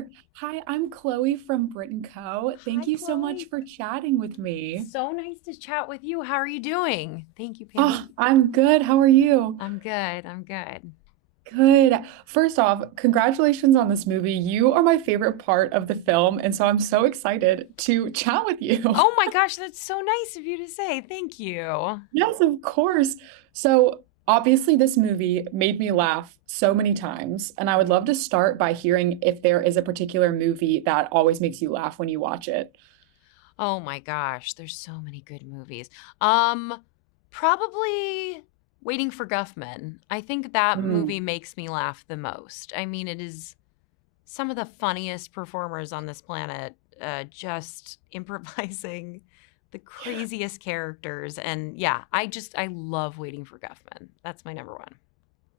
Sure. Hi, I'm Chloe from Brit& Co. Thank Hi, you so much Chloe. for chatting with me. So nice to chat with you. How are you doing? Thank you, Oh, Pam. I'm good. How are you? I'm good. I'm good. Good. First off, congratulations on this movie. You are my favorite part of the film, and so I'm so excited to chat with you. Oh my gosh, that's so nice of you to say. Thank you. Yes, of course. So, obviously, this movie made me laugh so many times, and I would love to start by hearing if there is a particular movie that always makes you laugh when you watch it. Oh my gosh, there's so many good movies. Um, Probably Waiting for Guffman. I think that movie Mm. makes me laugh the most. I mean, it is some of the funniest performers on this planet, just improvising the craziest characters. And yeah, I love Waiting for Guffman. That's my number one.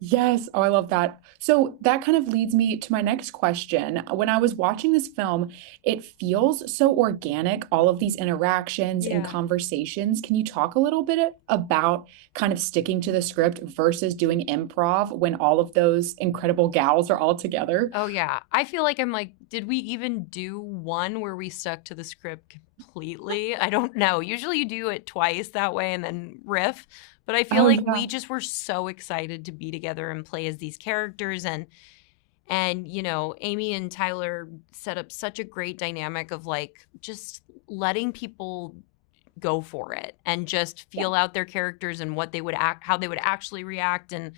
Yes. Oh, I love that. So that kind of leads me to my next question. When I was watching this film, it feels so organic, all of these interactions and Yeah. conversations. Can you talk a little bit about kind of sticking to the script versus doing improv when all of those incredible gals are all together? Oh yeah. I feel like I'm like, did we even do one where we stuck to the script completely? I don't know. Usually you do it twice that way and then riff. But I feel Oh, like yeah. we just were so excited to be together and play as these characters, and Amy and Tyler set up such a great dynamic of like just letting people go for it and just Yeah. feel out their characters and what they would act, how they would actually react, and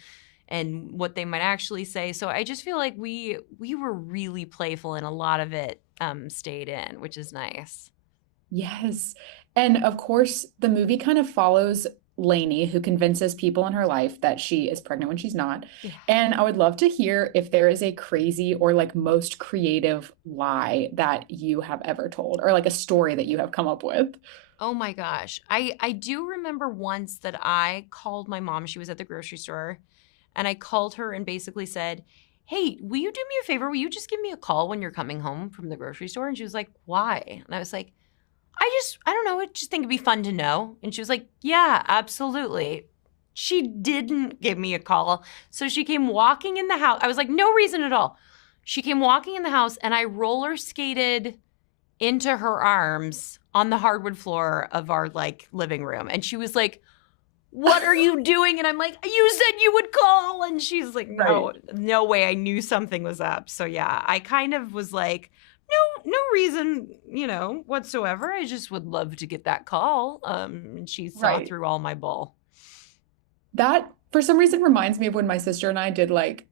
what they might actually say. So I just feel like we were really playful and a lot of it stayed in, which is nice. Yes. And of course, the movie kind of follows Lainey, who convinces people in her life that she is pregnant when she's not. Yeah. And I would love to hear if there is a crazy or like most creative lie that you have ever told, or like a story that you have come up with. Oh my gosh. I do remember once that I called my mom. She was at the grocery store, and I called her and basically said, "Hey, will you do me a favor? Will you just give me a call when you're coming home from the grocery store?" And she was like, "Why?" And I was like, I don't know. I just think it'd be fun to know." And she was like, "Yeah, absolutely." She didn't give me a call. So she came walking in the house. I was like, no reason at all. She came walking in the house, and I roller skated into her arms on the hardwood floor of our like living room. And she was like, "What are you doing?" And I'm like, "You said you would call." And she's like, Right. "No, no way." I knew something was up. So yeah, I kind of was like, no reason, whatsoever. I just would love to get that call. And she saw Right. through all my bull. That for some reason reminds me of when my sister and I did like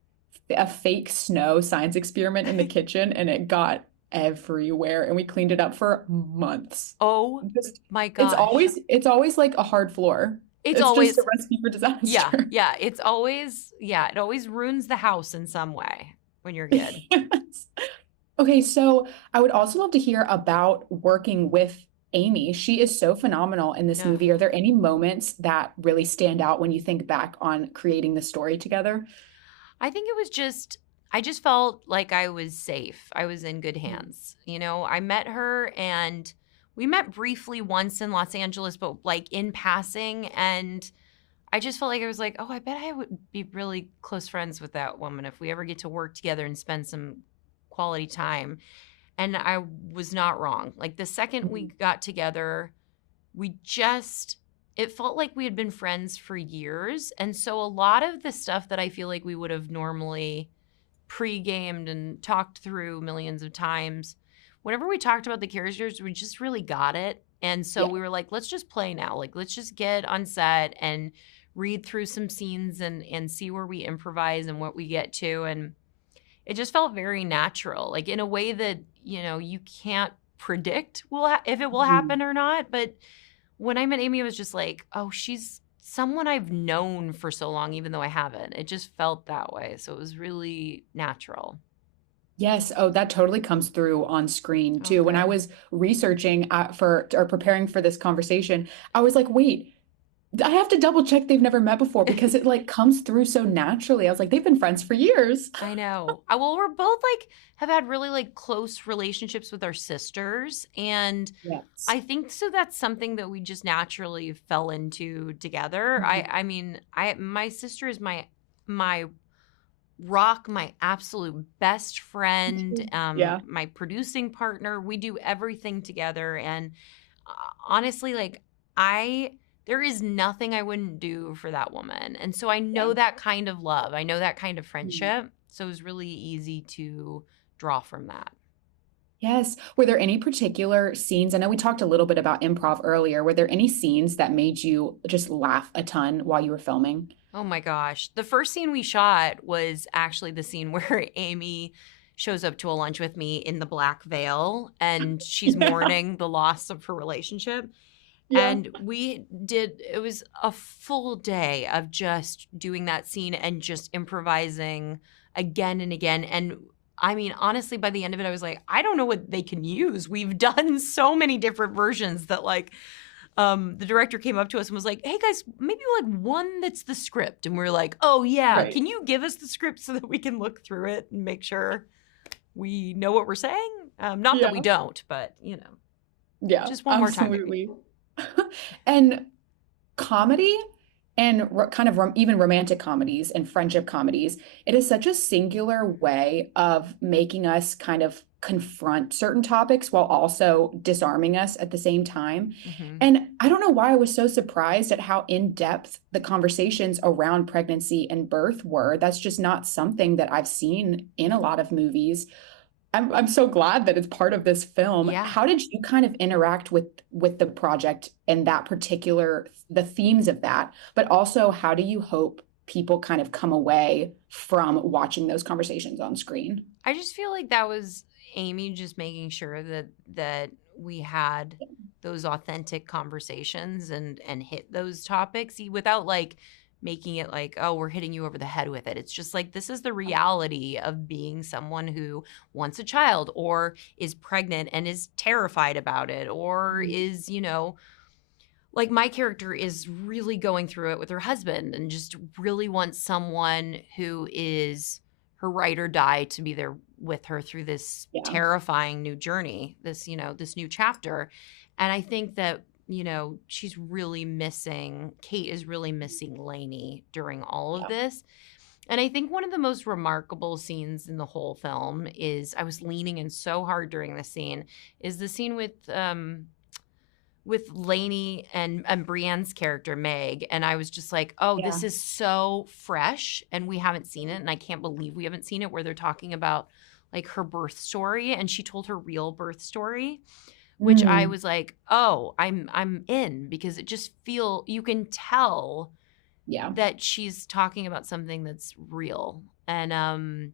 a fake snow science experiment in the kitchen and it got everywhere and we cleaned it up for months. Oh Just my it's gosh. always like a hard floor. It's It's just a always, recipe for yeah, disaster. yeah. It's always, yeah, it always ruins the house in some way when you're good. Yes. Okay, so I would also love to hear about working with Amy. She is so phenomenal in this Ugh. movie. Are there any moments that really stand out when you think back on creating the story together? I think it was just, I just felt like I was safe. I was in good hands. I met her, and we met briefly once in Los Angeles, but like in passing. And I just felt like I was like, oh, I bet I would be really close friends with that woman if we ever get to work together and spend some quality time. And I was not wrong. Like the second we Mhm. got together, we just, it felt like we had been friends for years. And so a lot of the stuff that I feel like we would have normally pre-gamed and talked through millions of times, whenever we talked about the characters, we just really got it. And so Yeah. we were like, let's just play now. Like, let's just get on set and read through some scenes and see where we improvise and what we get to. And it just felt very natural, like in a way that, you can't predict if it will Mhm. happen or not. But when I met Amy, it was just like, oh, she's someone I've known for so long, even though I haven't. It just felt that way. So it was really natural. Yes. Oh, that totally comes through on screen Oh, too. When I good. was researching for or preparing for this conversation, I was like, wait, I have to double check they've never met before because it like comes through so naturally. I was like, they've been friends for years. I know. Well, we're both like have had really like close relationships with our sisters. And Yes. I think so that's something that we just naturally fell into together. I Mhm. I mean, I my sister is my Rock, my absolute best friend, Yeah. my producing partner. We do everything together. And honestly, like, there is nothing I wouldn't do for that woman. And so I know Yeah. that kind of love. I know that kind of Mhm. friendship. So it was really easy to draw from that. Yes. Were there any particular scenes? I know we talked a little bit about improv earlier. Were there any scenes that made you just laugh a ton while you were filming? Oh my gosh. The first scene we shot was actually the scene where Amy shows up to a lunch with me in the black veil and she's Yeah. mourning the loss of her relationship. Yeah. And it was a full day of just doing that scene and just improvising again and again. And I mean, honestly, by the end of it, I was like, I don't know what they can use. We've done so many different versions that, like, the director came up to us and was like, hey guys, maybe like one that's the script. And we're like, oh yeah, Right. can you give us the script so that we can look through it and make sure we know what we're saying? Not that we Yeah. don't, but Yeah, just one more time maybe. absolutely. And comedy and kind of even romantic comedies and friendship comedies, it is such a singular way of making us kind of confront certain topics while also disarming us at the same time. Hmm. And I don't know why I was so surprised at how in-depth the conversations around pregnancy and birth were. That's just not something that I've seen in a lot of movies. I'm so glad that it's part of this film. Yeah. How did you kind of interact with the project and that particular the themes of that? But also, how do you hope people kind of come away from watching those conversations on screen? I just feel like that was Amy just making sure that we had those authentic conversations and hit those topics without like making it like, oh, we're hitting you over the head with it. It's just like this is the reality of being someone who wants a child or is pregnant and is terrified about it or Mhm. is, like my character is really going through it with her husband and just really wants someone who is her ride or die to be there with her through this Yeah, terrifying new journey, this new chapter. And I think that, she's really missing, Kate is really missing Lainey during all of yeah, this. And I think one of the most remarkable scenes in the whole film is I was leaning in so hard during the scene is the scene with Lainey and Brienne's character, Meg, and I was just like, "Oh, yeah. this is so fresh, and we haven't seen it, and I can't believe we haven't seen it," where they're talking about, like, her birth story, and she told her real birth story, which I Mm, was like, "Oh, I'm in," because it just you can tell yeah. that she's talking about something that's real, and,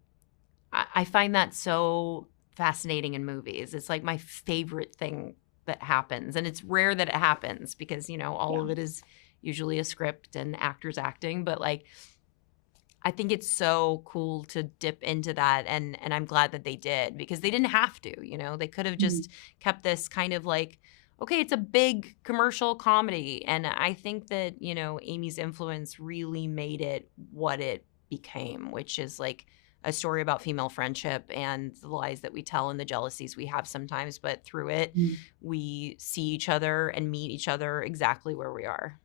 I find that so fascinating in movies. It's like my favorite thing that happens. And it's rare that it happens because, all Yeah. of it is usually a script and actors acting. But like I think it's so cool to dip into that and I'm glad that they did because they didn't have to. They could have Mhm. just kept this kind of like, okay, it's a big commercial comedy. And I think that, Amy's influence really made it what it became, which is like a story about female friendship and the lies that we tell and the jealousies we have sometimes, but through it Mm. we see each other and meet each other exactly where we are.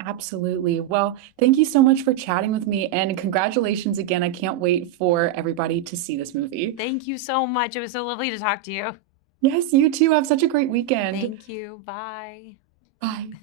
Absolutely. Well, thank you so much for chatting with me and congratulations again. I can't wait for everybody to see this movie. Thank you so much. It was so lovely to talk to you. Yes, you too. Have such a great weekend. Thank you. Bye. Bye.